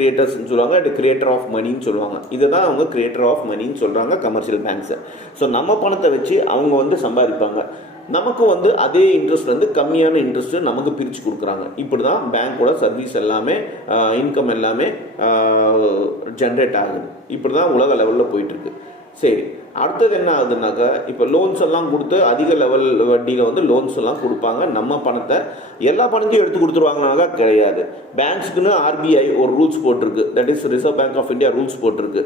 கிரியேட்டர்ஸ்னு சொல்லுவாங்க, and creator of மணின்னு சொல்லுவாங்க. இதை தான் அவங்க கிரியேட்டர் ஆஃப் மணின்னு சொல்கிறாங்க கமர்ஷியல் பேங்க்ஸை. ஸோ நம்ம பணத்தை வச்சு அவங்க வந்து சம்பாதிப்பாங்க, நமக்கு வந்து அதே இன்ட்ரெஸ்ட் வந்து கம்மியான இன்ட்ரெஸ்ட்டு நமக்கு பிரித்து கொடுக்குறாங்க. இப்படி தான் பேங்க்கோட சர்வீஸ் எல்லாமே, இன்கம் எல்லாமே ஜென்ரேட் ஆகுது. இப்படி தான் உலக லெவலில் போயிட்டுருக்கு. சரி, அடுத்தது என்ன ஆகுதுனாக்கா, இப்போ லோன்ஸ் எல்லாம் கொடுத்து அதிக லெவல் வட்டியில் வந்து லோன்ஸ் எல்லாம் கொடுப்பாங்க. நம்ம பணத்தை எல்லா பணத்தையும் எடுத்து கொடுத்துருவாங்கனாக்கா கிடையாது. பேங்க்ஸுக்குன்னு ஆர்பிஐ ஒரு ரூல்ஸ் போட்டிருக்கு, that is Reserve Bank of India rules போட்டிருக்கு.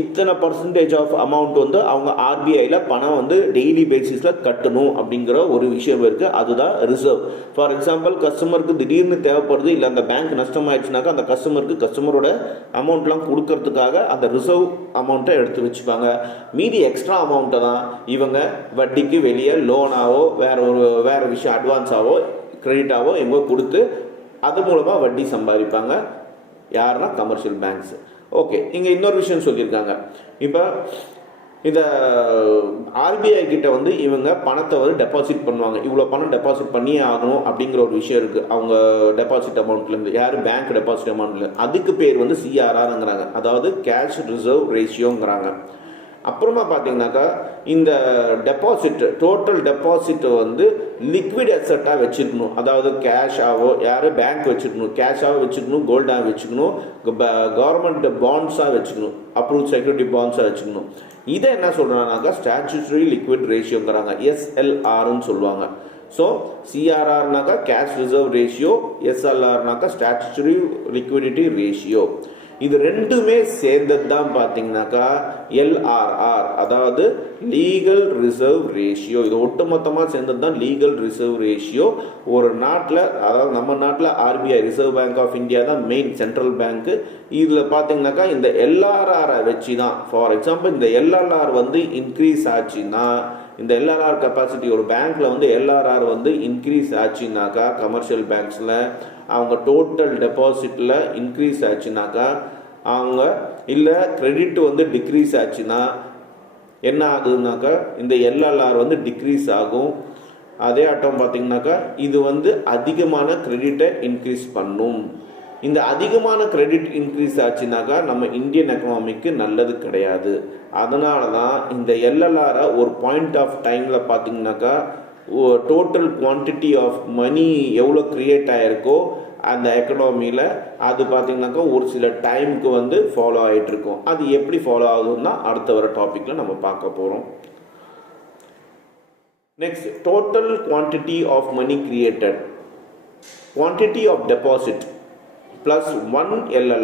இத்தனை பர்சன்டேஜ் ஆஃப் அமௌண்ட் வந்து அவங்க ஆர்பிஐயில் பணம் வந்து டெய்லி பேசிஸில் கட்டணும் அப்படிங்கிற ஒரு விஷயம் இருக்குது. அதுதான் ரிசர்வ். ஃபார் எக்ஸாம்பிள், கஸ்டமருக்கு திடீர்னு தேவைப்படுது, இல்லை அந்த பேங்க் நஷ்டமாயிடுச்சுனாக்கா அந்த கஸ்டமரோட அமௌண்ட்லாம் கொடுக்கறதுக்காக அந்த ரிசர்வ் அமௌண்ட்டை எடுத்து வச்சுப்பாங்க. மீதி எக்ஸ்ட்ரா அமௌண்ட்டை தான் இவங்க வட்டிக்கு வெளியே லோனாவோ வேற விஷயம் அட்வான்ஸாவோ கிரெடிட்டாவோ எங்கோ கொடுத்து அது மூலமாக வட்டி சம்பாதிப்பாங்க. யாருன்னா கமர்ஷியல் பேங்க்ஸ். ஓகே, இங்கே இன்னொரு விஷயம் சொல்லியிருக்காங்க. இப்போ இந்த ஆர்பிஐ கிட்ட வந்து இவங்க பணத்தை வந்து டெபாசிட் பண்ணுவாங்க. இவ்வளோ பணம் டெபாசிட் பண்ணியே ஆகணும் அப்படிங்கிற ஒரு விஷயம் இருக்குது அவங்க டெபாசிட் அமௌண்ட்லேருந்து. யார் பேங்க் டெபாசிட் அமௌண்ட்ல, அதுக்கு பேர் வந்து சிஆர்ஆர்ங்கிறாங்க, அதாவது கேஷ் ரிசர்வ் ரேஷியோங்கிறாங்க. அப்புறமா பார்த்தீங்கன்னாக்கா இந்த டெபாசிட், டோட்டல் டெபாசிட்டை வந்து லிக்விட் அசட்டாக வச்சுருக்கணும். அதாவது கேஷாவோ பேங்க் வச்சுக்கணும், கேஷாக வச்சுக்கணும், கோல்டாக வச்சுக்கணும், கவர்மெண்ட் பாண்ட்ஸாக வச்சுக்கணும், அப்ரூவ் செக்யூரிட்டி பாண்ட்ஸாக வச்சுக்கணும். இதை என்ன சொல்கிறாங்கனாக்கா ஸ்டாச்சுட்டரி லிக்விட் ரேஷியோங்கிறாங்க, எஸ்எல்ஆர்னு சொல்லுவாங்க. ஸோ சிஆர்ஆர்னாக்கா கேஷ் ரிசர்வ் ரேஷியோ, எஸ்எல்ஆர்னாக்கா ஸ்டாச்சுட்டரி லிக்விடிட்டி ரேஷியோ. இது ரெண்டுமே சேர்ந்தது தான் பார்த்தீங்கன்னாக்கா எல்ஆர்ஆர், அதாவது லீகல் ரிசர்வ் ரேஷியோ. இது ஒட்டுமொத்தமாக சேர்ந்தது தான் லீகல் ரிசர்வ் ரேஷியோ. ஒரு நாட்டில், அதாவது நம்ம நாட்டில் RBI Reserve Bank of India தான் மெயின் சென்ட்ரல் பேங்க்கு. இதில் பார்த்தீங்கன்னாக்கா இந்த எல்ஆர்ஆரை வச்சு தான், ஃபார் எக்ஸாம்பிள் இந்த எல்ஆர்ஆர் வந்து இன்க்ரீஸ் ஆச்சுன்னா, இந்த எல்ஆர்ஆர் கெப்பாசிட்டி ஒரு பேங்க்கில் வந்து எல்ஆர்ஆர் வந்து இன்க்ரீஸ் ஆச்சுனாக்கா, கமர்ஷியல் பேங்க்ஸில் அவங்க டோட்டல் டெபாசிட்டில் இன்க்ரீஸ் ஆச்சுனாக்கா, அவங்க இல்லை கிரெடிட் வந்து டிக்ரீஸ் ஆச்சுன்னா என்ன ஆகுதுனாக்கா இந்த எல்ஆர்ஆர் வந்து டிக்ரீஸ் ஆகும். அதே ஆட்டம் பார்த்தீங்கன்னாக்கா இது வந்து அதிகமான கிரெடிட்டை இன்க்ரீஸ் பண்ணும். இந்த அதிகமான கிரெடிட் இன்க்ரீஸ் ஆச்சுனாக்கா நம்ம இந்தியன் எக்கனாமிக்கு நல்லது கிடையாது. அதனால தான் இந்த எல்எல்ஆரை ஒரு பாயிண்ட் ஆஃப் டைமில் பார்த்தீங்கன்னாக்கா டோட்டல் குவான்டிட்டி ஆஃப் மணி எவ்வளோ க்ரியேட் ஆகிருக்கோ அந்த எக்கனாமியில் அது பார்த்தீங்கன்னாக்கா ஒரு சில டைமுக்கு வந்து ஃபாலோ ஆகிட்டுருக்கும். அது எப்படி ஃபாலோ ஆகுதுன்னா அடுத்த வர டாப்பிக்கில் நம்ம பார்க்க போகிறோம். Next, total quantity of money created, quantity of deposit plus 1 LL